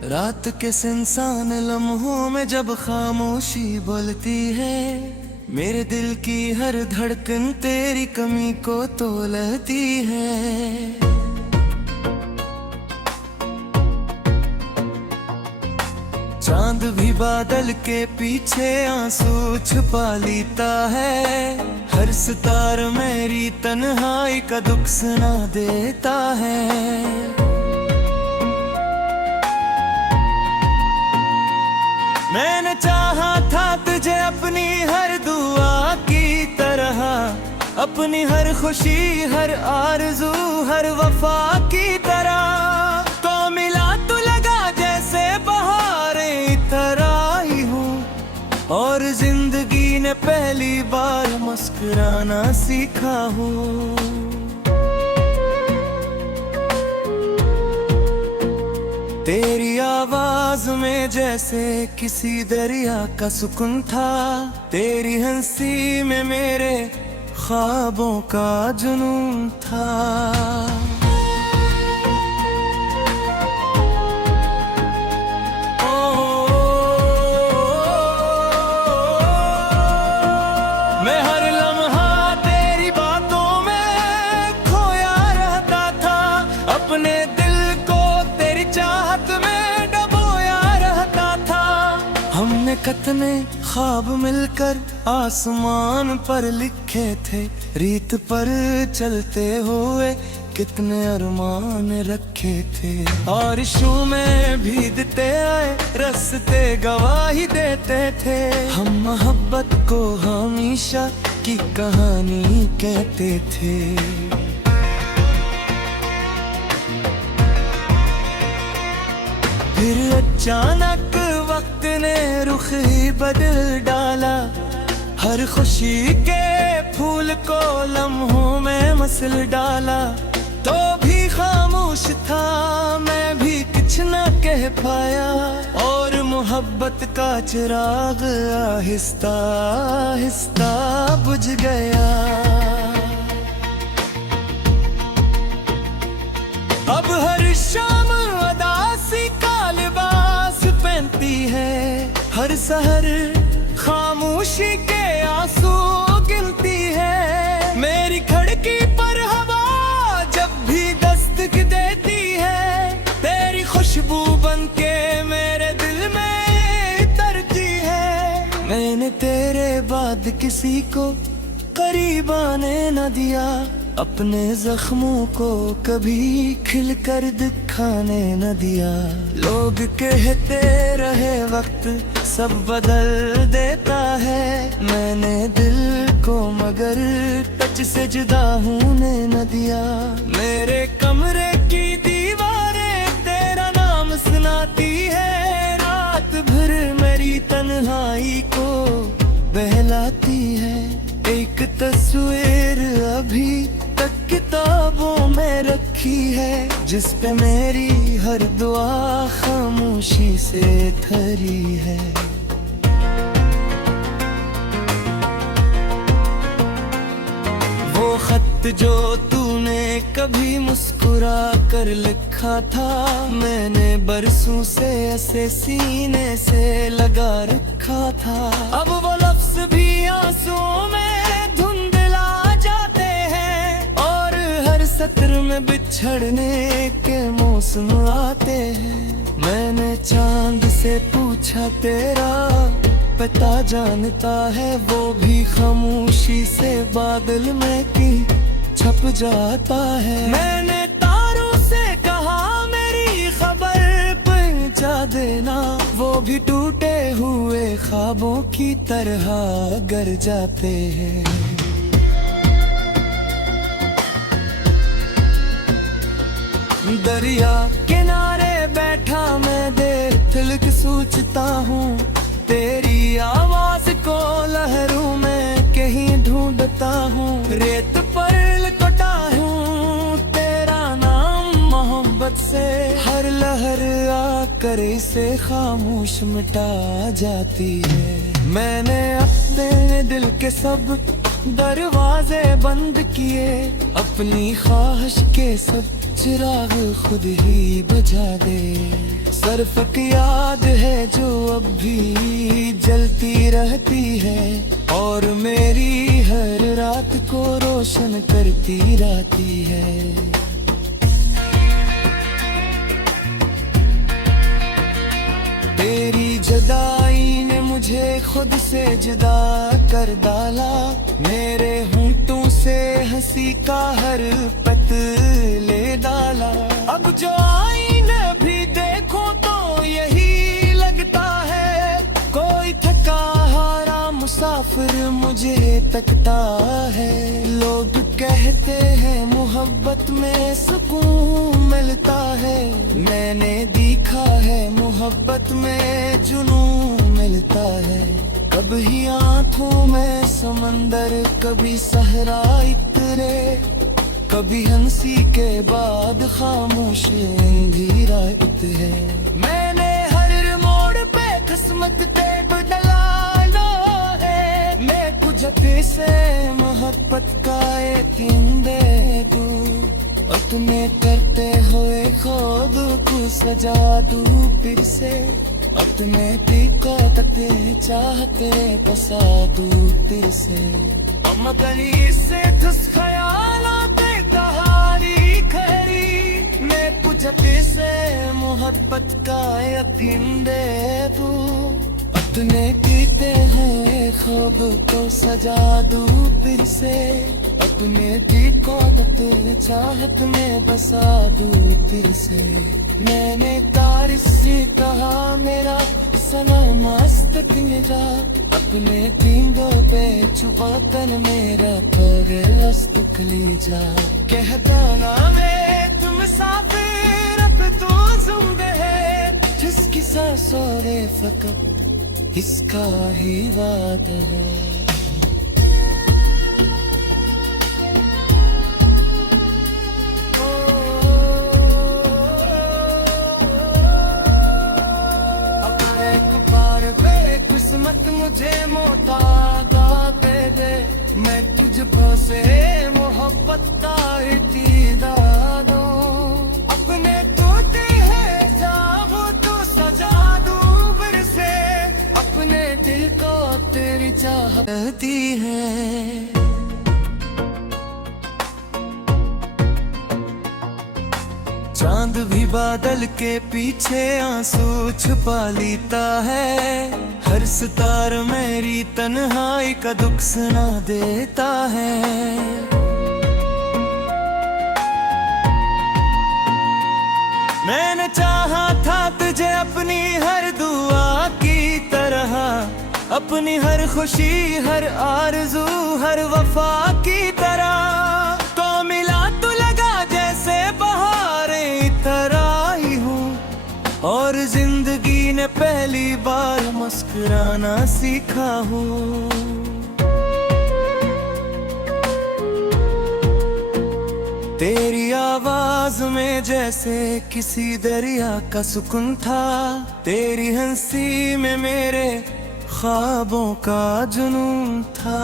रात के सुनसान लम्हों में जब खामोशी बोलती है, मेरे दिल की हर धड़कन तेरी कमी को तोलती है। चांद भी बादल के पीछे आंसू छुपा लेता है, हर सितारा मेरी तन्हाई का दुख सुना देता है। मैंने चाहा था तुझे अपनी हर दुआ की तरह, अपनी हर खुशी, हर आरज़ू, हर वफा की तरह। तो मिला तो लगा जैसे बहारें इतर आई हूँ, और जिंदगी ने पहली बार मुस्कुराना सीखा हूँ। तेरी आवाज में जैसे किसी दरिया का सुकून था, तेरी हंसी में मेरे ख्वाबों का जुनून था। मैं हर लम्हा तेरी बातों में खोया रहता था, अपने दिल को तेरी चाहत में डबोया रहता था। हमने कितने ख्वाब मिलकर आसमान पर लिखे थे, रीत पर चलते हुए कितने अरमान रखे थे। और इश्क़ में भीगते आए, रास्ते गवाही देते थे। हम मोहब्बत को हमेशा की कहानी कहते थे। फिर अचानक वक्त ने रुख ही बदल डाला, हर खुशी के फूल को लम्हों में मसल डाला। तो भी खामोश था, मैं भी कुछ न कह पाया, और मोहब्बत का चिराग आहिस्ता आहिस्ता बुझ गया। अब हर शाम उदासी का लिबास पहनती है, हर सहर खामोशी के आंसू गिनती है। मेरी खिड़की पर हवा जब भी दस्तक देती है, तेरी खुशबू बनके मेरे दिल में उतरती है। मैंने तेरे बाद किसी को करीब आने न दिया, अपने जख्मों को कभी खिलकर दिखाने न दिया। लोग कहते रहे वक्त सब बदल देता है, मैंने दिल को मगर टच से जुदा होने न दिया। मेरे कमरे की दीवारें तेरा नाम सुनाती है, रात भर मेरी तन्हाई को बहलाती है। एक तस्वीर अभी तक किताबों में रखी है, जिस पे मेरी हर दुआ खामोशी से ठहरी है। वो खत जो तूने कभी मुस्कुरा कर लिखा था, मैंने बरसों से ऐसे सीने से लगा रखा था। अब वो लफ्ज भी आंसुओं में सत्र में बिछड़ने के मौसम आते हैं। मैंने चांद से पूछा तेरा पता जानता है, वो भी खामोशी से बादल में की छप जाता है। मैंने तारों से कहा मेरी खबर पहुंचा देना, वो भी टूटे हुए ख्वाबों की तरह गर जाते हैं। दरिया किनारे बैठा मैं देर तिलक सोचता हूँ, तेरी आवाज को लहरों में कहीं ढूंढता हूँ। रेत पर लपटा हूँ तेरा नाम मोहब्बत से, हर लहर आ कर इसे खामोश मिटा जाती है। मैंने अपने दिल के सब दरवाजे बंद किए, अपनी ख्वाहिश के सब चिराग खुद ही बुझा दे। सिर्फ एक याद है जो अब भी जलती रहती है, और मेरी हर रात को रोशन करती रहती है। तेरी जुदाई ने मुझे खुद से जुदा कर डाला, मेरे होंठों से हंसी का हर पत ले डाला। अब जो आईने भी देखो तो यही लगता है, कोई थका हारा मुसाफिर मुझे तकता है। लोग कहते हैं मोहब्बत में सुकून मिलता है, मैंने देखा है मोहब्बत में जुनून मिलता है। कभी आंखों में समंदर, कभी सहरा इतरे, कभी हंसी के बाद खामोश अंधेरा इत है। मैंने हर मोड़ पे किस्मत ते बदलाना है, मैं कुछ से मोहब्बत का यकीन दे दूं, अपने करते हुए खुद को सजा दूं फिर से, अपने ताकते चाहते बसा दूं फिर से। अमगनी से तुस ख्यालाते तहारी खरी, मैं कुछ से मोहब्बत का यकीन दे दूं, अपने पीते हैं ख्वाब को सजा दूं फिर से, अपने ताकते चाहत में बसा दूं फिर से। मैंने तारीफ से कहा मेरा सना मस्त तेरा, अपने तीनों पे छुपा कर मेरा पर ली जा। कह देना मैं तुम साफिर अब तो जिंदा है, जिसकी सांसों रे फकत इसका ही वादा है। किस्मत मुझे मोहताज दे दे, मैं तुझको से मोहब्बत का इतीदा दूं, अपने तोते है जाब तो सजा दूं फिर से, अपने दिल को तेरी चाहती है। चांद भी बादल के पीछे आंसू छुपा लेता है, हर सितार मेरी तन्हाई का दुख सुना देता है। मैंने चाहा था तुझे अपनी हर दुआ की तरह, अपनी हर खुशी हर आरज़ू हर वफा की तरह, तो मिला तो लगा जैसे बहारें तरह ही हूँ, और जिंदगी ने पहली बार मुस्कुराना सीखा हूँ। तेरी आवाज में जैसे किसी दरिया का सुकून था, तेरी हंसी में मेरे ख्वाबों का जुनून था।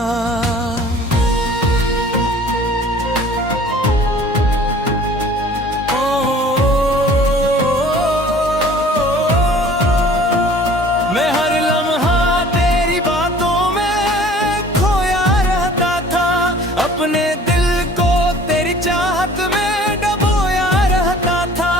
मैं हर लम्हा तेरी बातों में खोया रहता था, अपने दिल को तेरी चाहत में डबोया रहता था।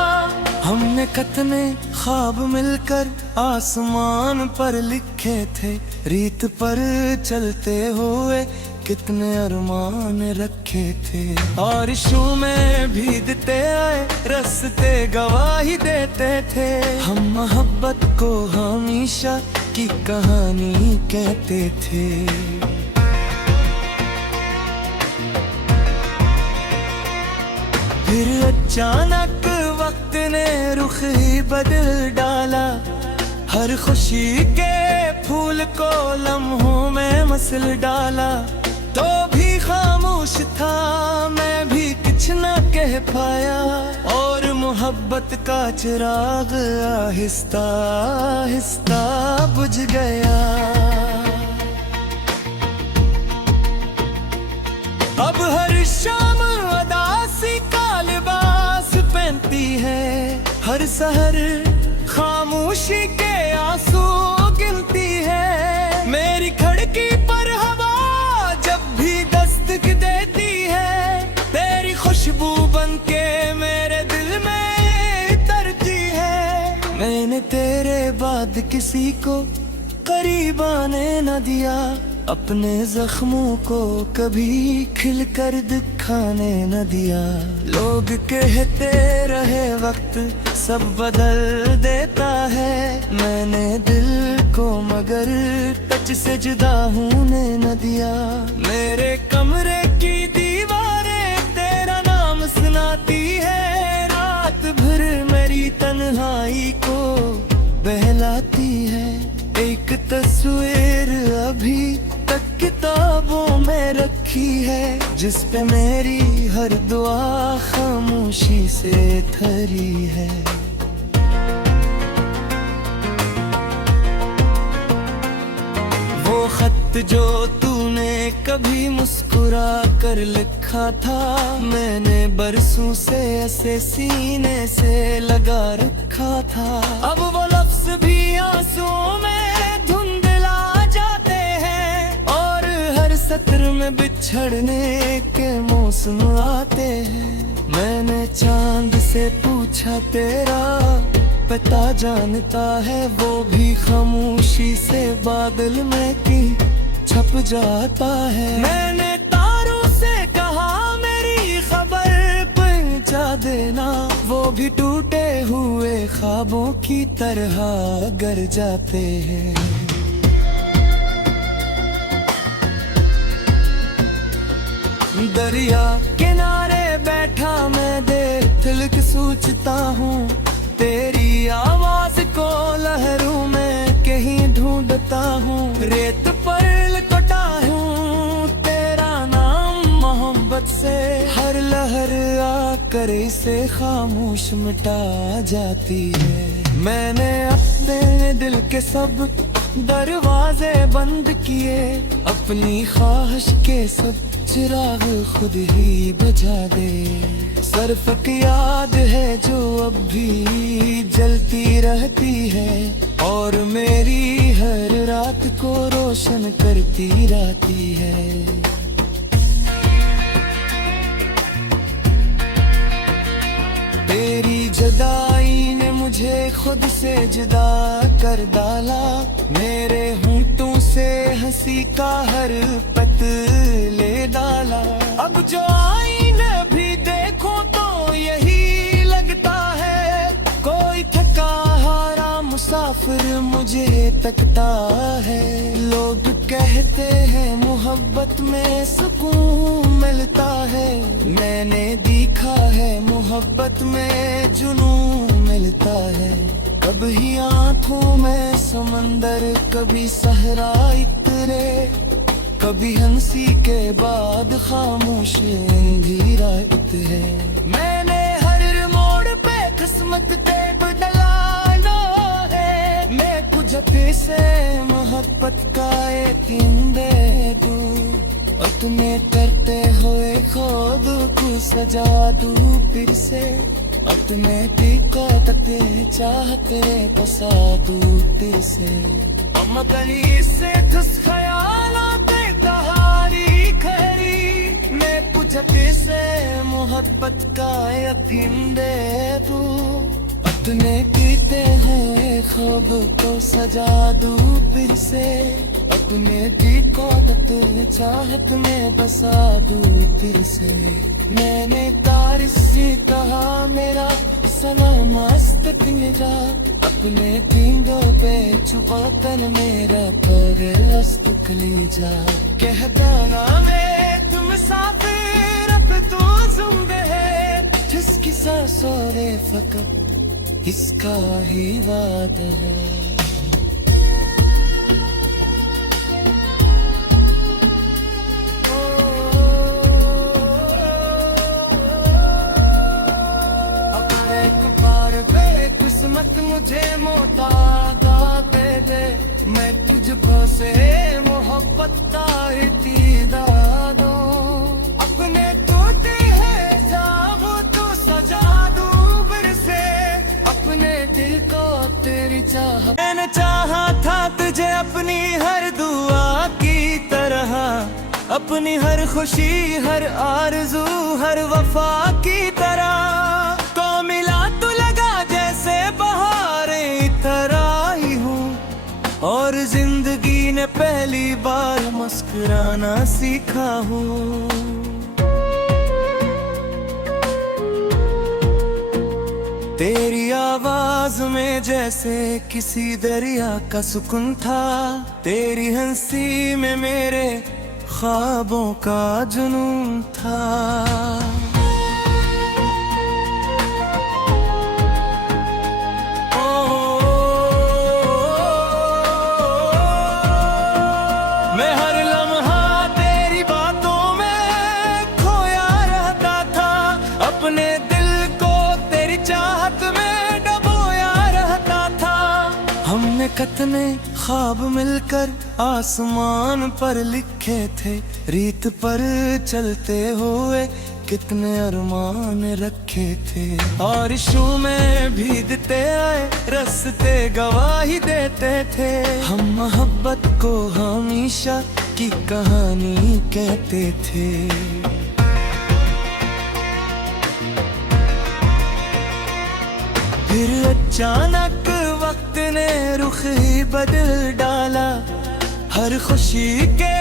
हमने कितने ख्वाब मिलकर आसमान पर लिखे थे, रीत पर चलते हुए कितने अरमान रखे थे, और इश्क़ में भीगते आए रास्ते गवाही देते थे। हम मोहब्बत को हमेशा की कहानी कहते थे। फिर अचानक वक्त ने रुख ही बदल डाला, हर खुशी के फूल को लम्हों में मसल डाला, तो भी खामोश था मैं भी कुछ कुछ ना कह पाया, और मोहब्बत का चिराग आहिस्ता आहिस्ता बुझ गया। अब हर शाम उदासी का लिबास पहनती है, हर सहर खामोशी के आंसू गिनती है। मेरी खिड़की पर हवा जब भी दस्तक देती है, तेरी खुशबू बनके मेरे दिल में उतरती है। मैंने तेरे बाद किसी को करीब आने न दिया, अपने जख्मों को कभी खिलकर दिखाने न दिया। लोग कहते रहे वक्त सब बदल देता है, मैंने दिल को मगर टच से जुदा होने न दिया। मेरे कमरे की दीवारें तेरा नाम सुनाती है, रात भर मेरी तन्हाई को बहलाती है। एक तस्वीर अभी तक किताबों में रखी है, जिस पे मेरी हर दुआ खामोशी से थरी है। वो खत जो तूने कभी मुस्कुरा कर लिखा था, मैंने बरसों से ऐसे सीने से लगा रखा था। अब वो लफ्ज भी आंसुओं में धुंधला जाते हैं, और हर सत्र में बिछड़ने के मौसम आते हैं। मैंने चांद से पूछा तेरा पता जानता है, वो भी खामोशी से बादल में की छप जाता है। मैंने तारों से कहा मेरी खबर पहुंचा देना, वो भी टूटे हुए ख्वाबों की तरह गर जाते हैं। दरिया किनारे बैठा मैं देर तिलक सोचता हूँ, तेरी आवाज को लहरों में कहीं ढूंढता हूँ। रेत पर लपटा हूँ तेरा नाम मोहब्बत से, हर लहर आकर इसे खामोश मिटा जाती है। मैंने अपने दिल के सब दरवाजे बंद किए, अपनी ख्वाहिश के सब चिराग खुद ही बुझा दे। सिर्फ याद है जो अब भी जलती रहती है, और मेरी हर रात को रोशन करती रहती है। तेरी जुदाई ने मुझे खुद से जुदा कर डाला, मेरे होंठों से हंसी का हर पत ले डाला। अब जो आईने भी देखो तो यही लगता है, कोई थका हारा मुसाफिर मुझे तकता है। लोग कहते हैं मोहब्बत में सुकून मिलता है, मैंने देखा है मोहब्बत में जुनून मिलता है। कभी आंखों में समंदर, कभी सहरा इतरे, कभी हंसी के बाद खामोश अंधेरा है। मैंने हर मोड़ पे किस्मत ते बदलाना है, मैं कुछ से मोहब्बत का यकीन दे दूं, और तुम्हें करते हुए खुद को सजा दूं फिर से। अब तुम्हें टिका तते चाहते बसा दूं फिर से। अम्मा गली से धुस ख्यालाते कहारी खरी, मैं बुझते से मोहब्बत का यकीन दे दूं, अपने पीते हैं ख्वाब को सजा दूं फिर से। अपने दिल को तते चाहत में बसा दूं फिर से। मैंने तारीफ से कहा मेरा सलाम मस्त मेरा, अपने तीनों पे छुपा तन मेरा पर हस्त कलीजा। कह देना मैं तुम मुसाफिर अब तो जिंदा है, जिसकी सांसों रे फकत इसका ही वादा है। मत मुझे मोहतादा दे दे, मैं तुझ से मोहब्बत का इतीदा दो। अपने तोते है जाओ तो सजा दूं फिर से, अपने दिल को तेरी चाह। मैंने चाहा था तुझे अपनी हर दुआ की तरह, अपनी हर खुशी हर आरज़ू हर वफा की तरह। को मिला तो लगा जैसे बहारें तरह ही हूँ, और जिंदगी ने पहली बार मुस्कुराना सीखा हूँ। तेरी आवाज में जैसे किसी दरिया का सुकून था, तेरी हंसी में मेरे ख्वाबों का जुनून था। मैं हर लम्हा तेरी बातों में खोया रहता था, अपने दिल को तेरी चाहत में डबोया रहता था। हमने कितने ख्वाब मिलकर आसमान पर लिखे थे, रीत पर चलते हुए कितने अरमान रखे थे। और इश्क़ में भीगते आए रास्ते गवाही देते थे, हम मोहब्बत को हमेशा की कहानी कहते थे। फिर अचानक वक्त ने रुख ही बदल डाला, हर खुशी के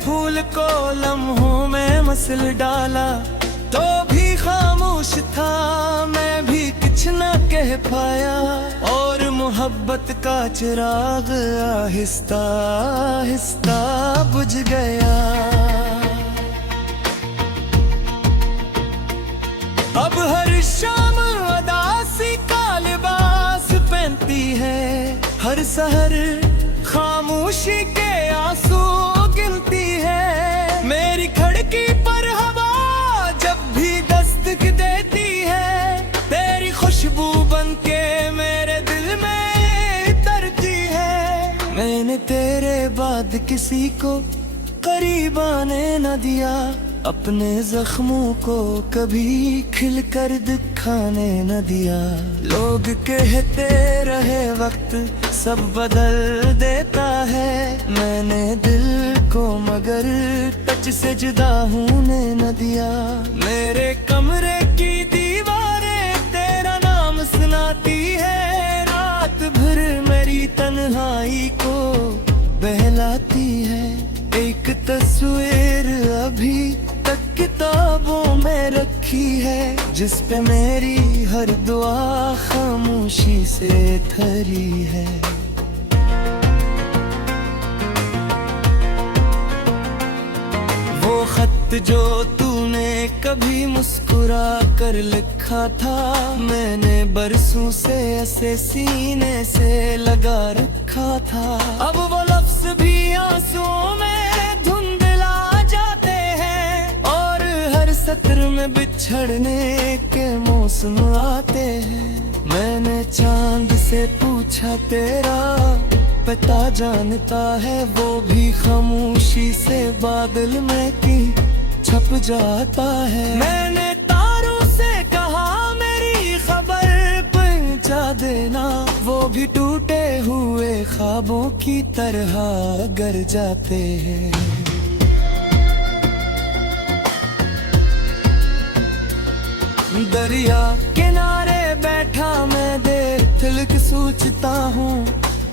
फूल को लम्हों में मसल डाला। तो भी खामोश था मैं भी कुछ न कह पाया, और मोहब्बत का चिराग आहिस्ता आहिस्ता बुझ गया। अब हर शाम उदासी का लिबास पहनती है, हर सहर खामोशी के आंसू गिनती है। मेरी खिड़की पर हवा जब भी दस्तक देती है, तेरी खुशबू बनके मेरे दिल में उतरती है। मैंने तेरे बाद किसी को करीब आने न दिया, अपने जख्मों को कभी खिलकर दिखाने न दिया। लोग कहते रहे वक्त सब बदल देता है, मैंने दिल को मगर टच से जुदा होने न दिया। मेरे कमरे की दीवारें तेरा नाम सुनाती है, रात भर मेरी तन्हाई को बहलाती है। एक तस्वीर अभी तक किताबों में रखी है, जिस पे मेरी हर दुआ खामोशी से थरी है। वो खत जो तूने कभी मुस्कुरा कर लिखा था, मैंने बरसों से ऐसे सीने से लगा रखा था। अब वो लफ्ज भी आंसुओं में धुंधला जाते हैं, और हर सत्र में बिछड़ने के मौसम आते हैं। मैंने चांद से पूछा तेरा पता जानता है, वो भी खामोशी से बादल में की छप जाता है। मैंने तारों से कहा मेरी खबर पहुंचा देना, वो भी टूटे हुए ख्वाबों की तरह गर जाते हैं। दरिया किनारे बैठा मैं देर तिलक सोचता हूँ,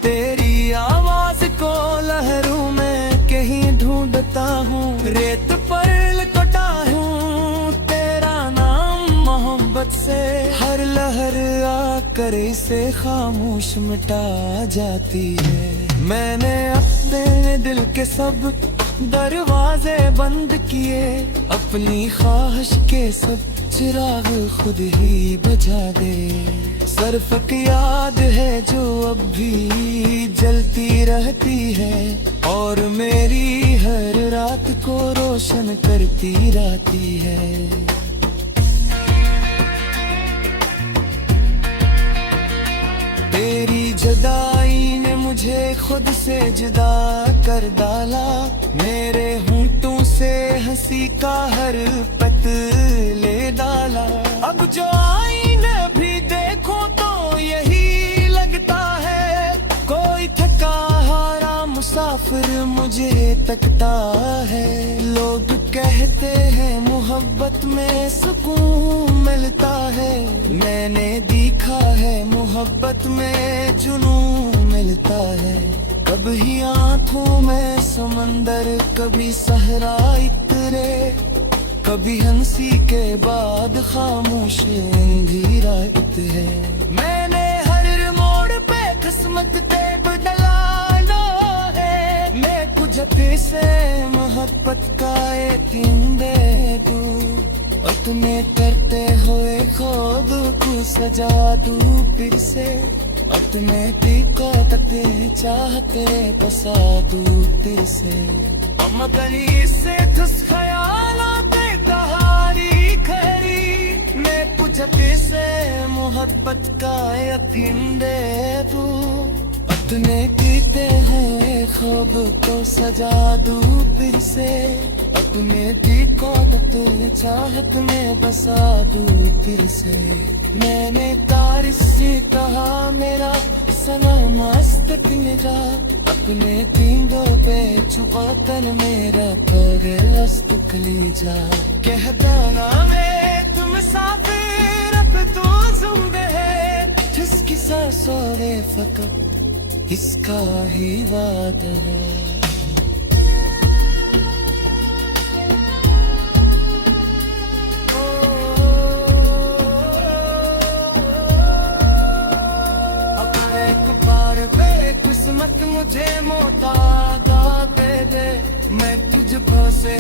तेरी आवाज को लहरों में कहीं ढूंढता हूँ। रेत पर लुटा हूँ तेरा नाम मोहब्बत से, हर लहर आकर इसे खामोश मिटा जाती है। मैंने अपने दिल के सब दरवाजे बंद किए, अपनी ख्वाहिश के सब चिराग खुद ही बुझा दे। सिर्फ याद है जो अब भी जलती रहती है, और मेरी हर रात को रोशन करती रहती है। जुदाई ने मुझे खुद से जुदा कर डाला, मेरे होंठों से हंसी का हर पत ले डाला। अब जो आईने भी देखो तो यही लगता है, कोई थका हारा मुसाफिर मुझे तकता है। लोग कहते हैं मोहब्बत में सुकून मिलता है, मैंने देखा है मोहब्बत में जुनून मिलता है। कभी आंखों में समंदर, कभी सहरा इतरे, कभी हंसी के बाद खामोश अंधेरा इत है। मैंने हर मोड़ पे किस्मत ते बदलाना है, मैं कुछ से मोहब्बत का यकीन दे दूं, और तुम्हें करते हुए ख्वाब को सजा दूं फिर से, और तुम्हें दिक्कते चाहते बसा दूं दिल से। गली से तुस ख्यालाते कहानी खरी, मैं पुजते से मोहब्बत का यकीन दे दूं, अपने पीते हैं ख्वाब को सजा दूं फिर से, अपने दिक्कते चाहत में बसा दूं फिर से। मैंने तारीफ से कहा मेरा सनम मस्तक मेरा, अपने तीनों पे छुपा तन मेरा पर रस्त ली जा। कह दाना में तुम साफिर अब तो जिंदे है, जिसकी सांसों रे फकत इसका ही वादा है। किस्मत मुझे मोहताजा दे दे, मैं तुझ से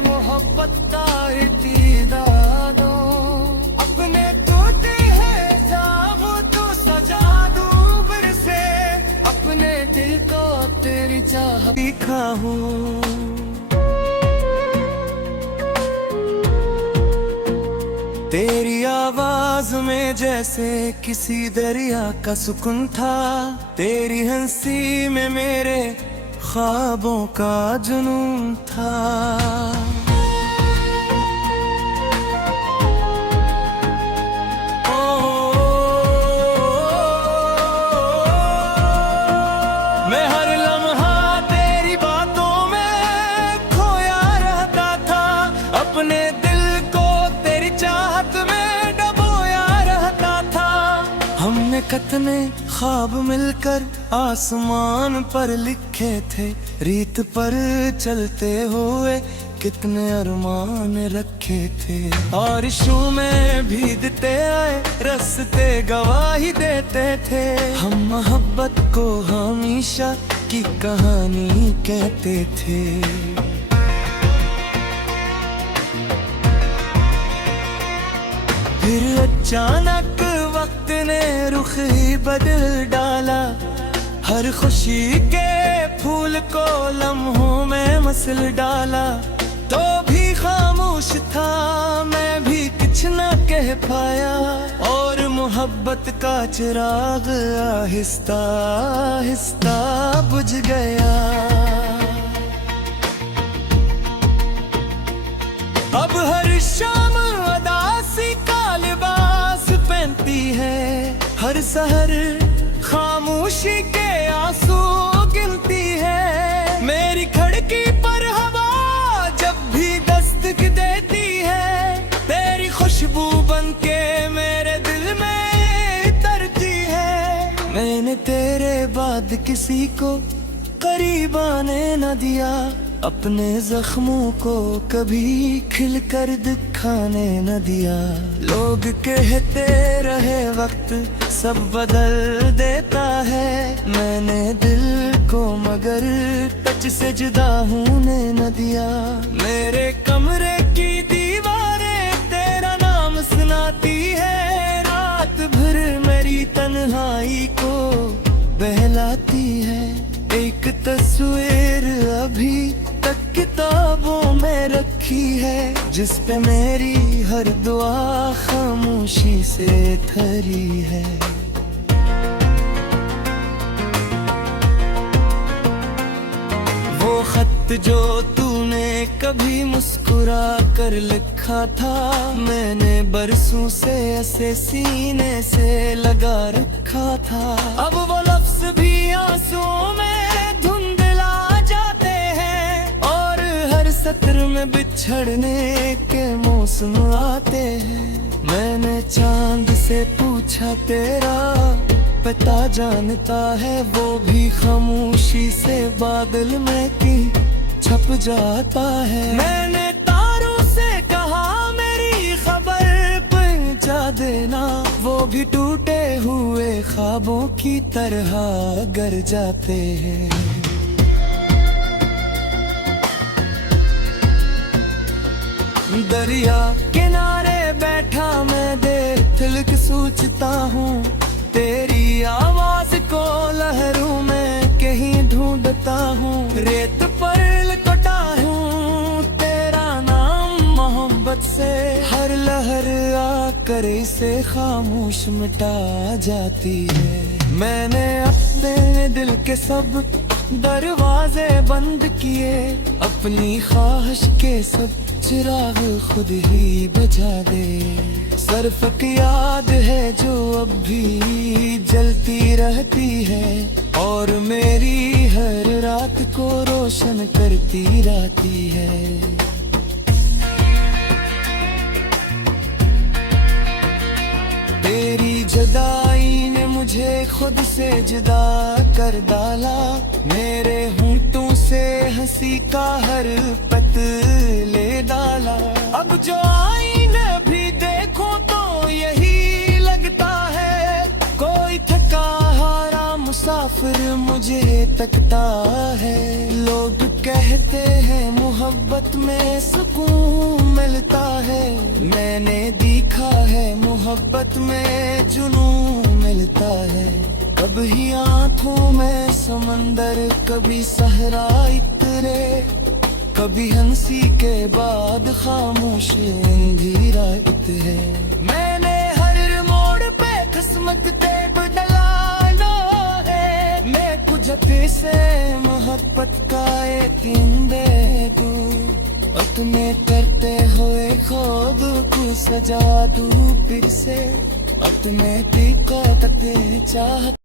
मोहब्बत का इतीदा दूं, अपने तोते है साब तो सजा दूं फिर से, अपने दिल को तेरी चाह दिखा हूँ। तेरी आवाज में जैसे किसी दरिया का सुकून था, तेरी हंसी में मेरे ख्वाबों का जुनून था। मैं हर लम्हा तेरी बातों में खोया रहता था, अपने दिल को तेरी चाहत में डबोया रहता था। हमने कितने ख्वाब मिलकर आसमान पर लिखे थे, रीत पर चलते हुए कितने अरमान रखे थे, और इश्क़ में भीगते आए रास्ते गवाही देते थे। हम मोहब्बत को हमेशा की कहानी कहते थे। फिर अचानक वक्त ने रुख ही बदल डाला, हर खुशी के फूल को लम्हों में मसल डाला। तो भी खामोश था, मैं भी कुछ न कह पाया, और मोहब्बत का चिराग आहिस्ता आहिस्ता बुझ गया। अब हर शाम उदासी का लिबास पहनती है, हर सहर खामोशी के आंसू गिनती है। मेरी खिड़की पर हवा जब भी दस्तक देती है, तेरी खुशबू बनके मेरे दिल में तरती है। मैंने तेरे बाद किसी को करीब आने न दिया, अपने जख्मों को कभी खिलकर दिखाने न दिया। लोग कहते रहे वक्त सब बदल देता है, मैंने दिल को मगर टच से जुदा होने न दिया। मेरे कमरे की दीवारें तेरा नाम सुनाती है, रात भर मेरी तन्हाई को बहलाती है। एक तस्वीर अभी तक किताबों में रखी है, जिस पे मेरी हर दुआ खामोशी से ठहरी है। खत जो तूने कभी मुस्कुरा कर लिखा था, मैंने बरसों से ऐसे सीने से लगा रखा था। अब वो लफ्ज भी आंसुओं में धुंधला जाते हैं, और हर सत्र में बिछड़ने के मौसम आते हैं। मैंने चांद से पूछा तेरा पता जानता है, वो भी खामोशी से बादल में की छप जाता है। मैंने तारों से कहा मेरी खबर पहुंचा देना, वो भी टूटे हुए ख्वाबों की तरह गर जाते हैं। दरिया किनारे बैठा मैं देर तिलक सोचता हूँ, तेरी आवाज को लहरों में कहीं ढूंढता हूँ। रेत पर लपटा हूँ तेरा नाम मोहब्बत से, हर लहर आकर इसे खामोश मिटा जाती है। मैंने अपने दिल के सब दरवाजे बंद किए, अपनी ख्वाहिश के सब चिराग खुद ही बुझा दे। सरफक याद है जो अब भी जलती रहती है, और मेरी हर रात को रोशन करती रहती है। तेरी जुदाई ने मुझे खुद से जुदा कर डाला, मेरे होंठों से हंसी का हर पत ले डाला। अब जो आईने भी देखो तो यही लगता है, कोई थका हारा मुसाफिर मुझे तकता है। लोग कहते हैं मोहब्बत में सुकून मिलता है, मैंने देखा है मोहब्बत में जुनून मिलता है। कभी आंखों में समंदर, कभी सहरा इतरे, कभी हंसी के बाद खामोश अंधेरा इत है। मैंने हर मोड़ पे किस्मत ते बदलाना है, मैं कुछ से मोहब्बत का यकीन दे दूं, अपने करते हुए खुद को सजा दूं फिर से, अपने ती को तते चाह